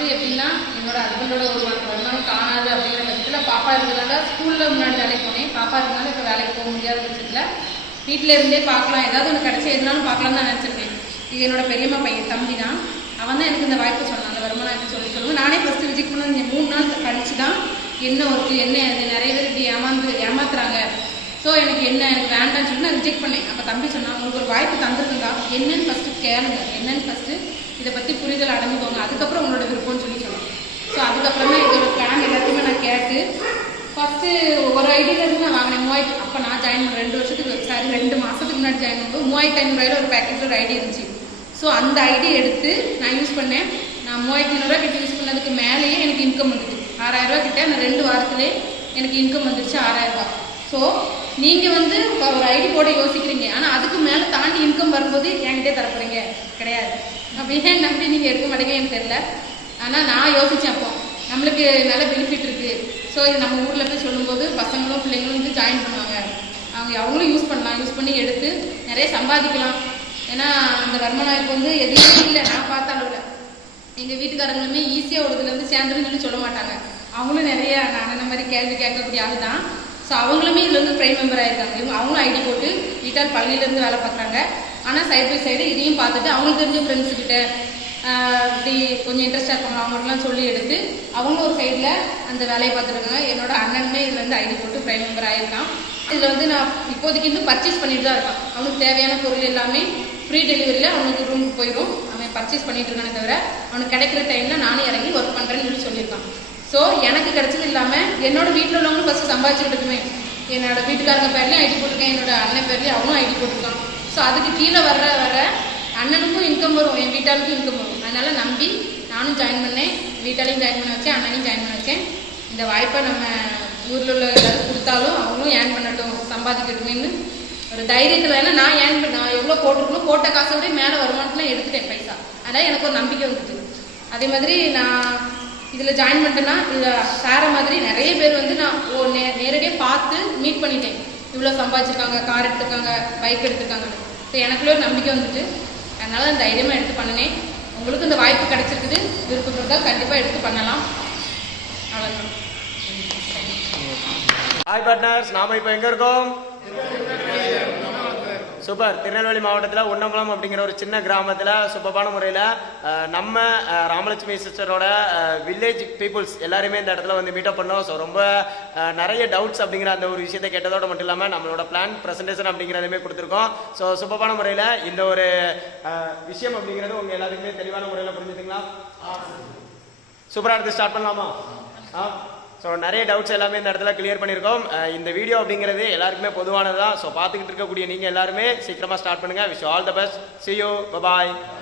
வந்து எப்படின்னா என்னோட ஹஸ்பண்டோட ஒரு வருமானம் காணாது அப்படிங்கிற பட்சத்தில் பாப்பா இருக்கிறதால ஸ்கூலில் முன்னாடி வேலைக்கு போனேன். பாப்பா இருந்தாலும் இப்போ வேலைக்கு போக முடியாத பட்சத்தில் வீட்டில் இருந்தே பார்க்கலாம், ஏதாவது ஒன்று கிடச்சி எதுனாலும் பார்க்கலாம் தான் நினச்சிருக்கேன். இது என்னோட பெரியம்மா பையன் தம்பி தான், அவன் தான் எனக்கு இந்த வாய்ப்பு சொன்னான். அந்த வருமானம் எப்படி சொல்லுவேன். நானே ஃபஸ்ட்டு ரிஜெக்ட் பண்ண 3 நாள் கழிச்சு தான் என்ன ஒர்க்கு என்ன அது நிறைய பேர் இப்படி ஏமாத்துறாங்க, ஸோ எனக்கு வேண்டாம்னு சொல்லி நான் ரிஜெக்ட் பண்ணேன். அப்போ தம்பி சொன்னான், உங்களுக்கு ஒரு வாய்ப்பு தந்துருக்குங்க, என்னன்னு ஃபஸ்ட்டு கேளுங்க, என்னன்னு ஃபஸ்ட்டு இதை பற்றி புரிதல் அடைஞ்சுக்கோங்க, அதுக்கப்புறம் உங்களோட விருப்பம்னு சொல்லி சொன்னேன். ஸோ அதுக்கப்புறமா இதோட பிளான் எல்லாத்தையுமே நான் கேட்டு ஃபஸ்ட்டு ஒரு ஐடியிலேருந்து நான் வாங்கினேன் 3000. அப்போ நான் ஜாயின் பண்ண 2 மாதத்துக்கு முன்னாடி ஜாயின் பண்ணும்போது 3500 ஒரு பேக்கேஜில் ஒரு ஐடி இருந்துச்சு. ஸோ அந்த ஐடி எடுத்து நான் யூஸ் பண்ணேன். நான் 3500 கிட்ட யூஸ் பண்ணதுக்கு மேலேயே எனக்கு இன்கம் வந்துச்சு 6000 கிட்ட. அந்த 2 வாரத்துலேயே எனக்கு இன்கம் வந்துருச்சு 6000. ஸோ நீங்கள் வந்து ஒரு ஐடி போட யோசிக்கிறீங்க, ஆனால் அதுக்கு மேலே தாண்டி இன்கம் வரும்போது என்கிட்டே தரப்போறீங்க கிடையாது. அப்படியே நம்பி நீங்கள் எடுக்க மாட்டேங்க எனக்கு தெரியல. ஆனால் நான் யோசித்தேன், அப்போ நம்மளுக்கு நல்ல பெனிஃபிட் இருக்குது. ஸோ இது நம்ம ஊரில் போய் சொல்லும்போது பசங்களும் பிள்ளைங்களும் வந்து ஜாயின் பண்ணுவாங்க, அவங்களும் யூஸ் பண்ணலாம், யூஸ் பண்ணி எடுத்து நிறைய சம்பாதிக்கலாம். ஏன்னா அந்த வருமானம் இப்போ வந்து எதுவுமே இல்லை. நான் பார்த்த அளவில் எங்கள் வீட்டுக்காரங்களுமே ஈஸியாக ஒருதுலேருந்து சேர்ந்துருன்னு சொல்லி சொல்ல மாட்டாங்க. அவங்களும் நிறைய நான் அந்த மாதிரி கேள்வி கேட்கக்கூடிய ஆள் தான். ஸோ அவங்களுமே இதில் வந்து ப்ரைம் மெம்பர் ஆகிருக்காங்க. அவங்களும் ஐடி போட்டு வீட்டால் பள்ளியிலேருந்து வேலை பார்க்குறாங்க. ஆனால் சைட் பை சைடு இதையும் பார்த்துட்டு அவங்களுக்கு தெரிஞ்ச ஃப்ரெண்ட்ஸுக்கிட்ட இப்படி கொஞ்சம் இன்ட்ரெஸ்டாக இருப்பாங்க, அவங்களுக்குலாம் சொல்லி எடுத்து அவங்களும் ஒரு சைடில் அந்த வேலையை பார்த்துருக்காங்க. என்னோட அண்ணனுமே இதில் வந்து ஐடி போட்டு ப்ரைம் மெம்பர் ஆகிருக்கான். இதில் வந்து நான் இப்போதைக்கு வந்து பர்ச்சேஸ் பண்ணிட்டு தான் இருக்கான். அவனுக்கு தேவையான பொருள் எல்லாமே ஃப்ரீ டெலிவரியில் அவனுக்கு ரூமுக்கு போயிடும். அவன் பர்ச்சேஸ் பண்ணிட்டு இருக்கானே தவிர அவனுக்கு கிடைக்கிற டைமில் நானும் இறங்கி ஒர்க் பண்ணுறேன்னு சொல்லியிருக்கான். ஸோ எனக்கு கிடைச்சது இல்லாமல் என்னோட வீட்டில் உள்ளவங்களும் ஃபஸ்ட்டு சம்பாதிச்சுக்கிட்டுமே என்னோட வீட்டுக்காரங்க பேர்லேயும் ஐடி போட்டிருக்கேன், என்னோட அண்ணன் பேர்லேயும் அவனும் ஐடி போட்டிருக்கான். ஸோ அதுக்கு கீழே வர அண்ணனுக்கும் இன்கம் வரும், என் வீட்டாளுக்கும் இன்கம் வரும். அதனால் நம்பி நானும் ஜாயின் பண்ணேன், வீட்டாலையும் ஜாயின் பண்ண வச்சேன், அண்ணனையும் ஜாயின் பண்ண வச்சேன். இந்த வாய்ப்பை நம்ம ஊரில் உள்ள எல்லாரும் கொடுத்தாலும் அவங்களும் ஏர்ன் பண்ணட்டும், சம்பாதிக்கட்டுமேன்னு ஒரு தைரியத்தில். ஏன்னா நான் எவ்வளோ போட்டிருக்கணும், போட்ட காசை விட மேலே வருமானத்தில் எடுத்துட்டேன் பைசா. அதனால் எனக்கு ஒரு நம்பிக்கை வந்துட்டு. அதே மாதிரி நான் இதில் ஜாயின் பண்ணிட்டேன்னா இதில் சேர மாதிரி நிறைய பேர் வந்து நான் நேரடியாக பார்த்து மீட் பண்ணிட்டேன். இவ்வளோ சம்பாதிச்சிருக்காங்க, கார் எடுத்துருக்காங்க, பைக் எடுத்துருக்காங்கன்னு. ஸோ எனக்குள்ள ஒரு நம்பிக்கை வந்துட்டு அதனால் அந்த தைரியமாக எடுத்து பண்ணினேன். உங்களுக்கு இந்த வாய்ப்பு கிடைச்சிருக்குது, விருப்பப்பட்டால் கண்டிப்பாக எடுத்து பண்ணலாம். அவ்வளோதான். ஹாய் பார்ட்னர்ஸ், நாம இப்போ எங்கே இருக்கோம்? சூப்பர். திருநெல்வேலி மாவட்டத்தில் உன்னம்பலம் அப்படிங்கிற ஒரு சின்ன கிராமத்தில் சூப்பரான முறையில் நம்ம ராமலட்சுமி சிஸ்டரோட வில்லேஜ் பீப்புள்ஸ் எல்லாருமே இந்த இடத்துல வந்து மீட்டப் பண்ணோம். ஸோ ரொம்ப நிறைய டவுட்ஸ் அப்படிங்கிற அந்த ஒரு விஷயத்தை கேட்டதோட மட்டும் இல்லாமல் நம்மளோட பிளான் ப்ரெசன்டேஷன் அப்படிங்கிறதுமே கொடுத்துருக்கோம். ஸோ சூப்பரான முறையில் இந்த ஒரு விஷயம் அப்படிங்கிறது உங்கள் எல்லாத்துக்குமே தெளிவான முறையில் புரிஞ்சுதுங்களா? சூப்பராக எடுத்து ஸ்டார்ட் பண்ணலாமா? ஸோ நிறைய டவுட்ஸ் எல்லாமே இந்த இடத்துல கிளியர் பண்ணியிருக்கோம். இந்த வீடியோ அப்படிங்கிறது எல்லாருக்குமே பொதுவானது தான். ஸோ பார்த்துக்கிட்டு இருக்கக்கூடிய நீங்கள் எல்லாருமே சீக்கிரமாக ஸ்டார்ட் பண்ணுங்கள். Wish all the best. see you, bye bye.